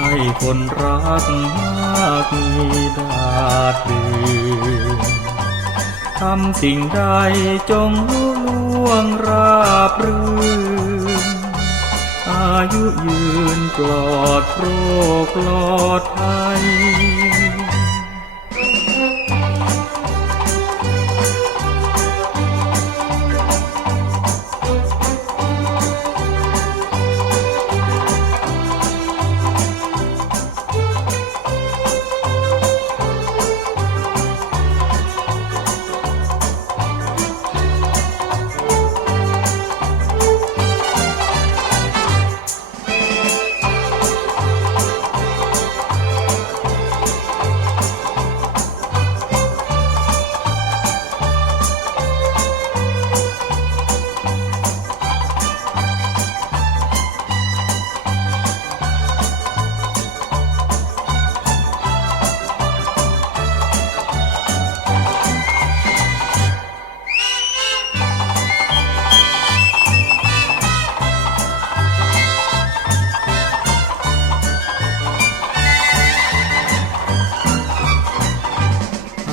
ให้คนรักมากมีดาดดืนทำสิ่งใดจงลุล่วงราบรื่น อายุยืนปลอดโรคปลอดภัย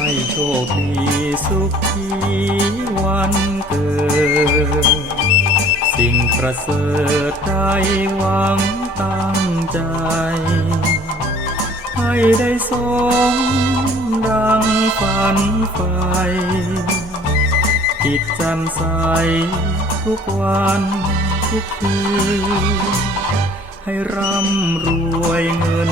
ให้โชคดีสุขีวันเกิด สิ่งประเสริฐได้หวังตั้งใจ ให้ได้สมดังฝันไฟจิตจ่มใสทุกวันทุกคืนให้ร่ำรวยเงิน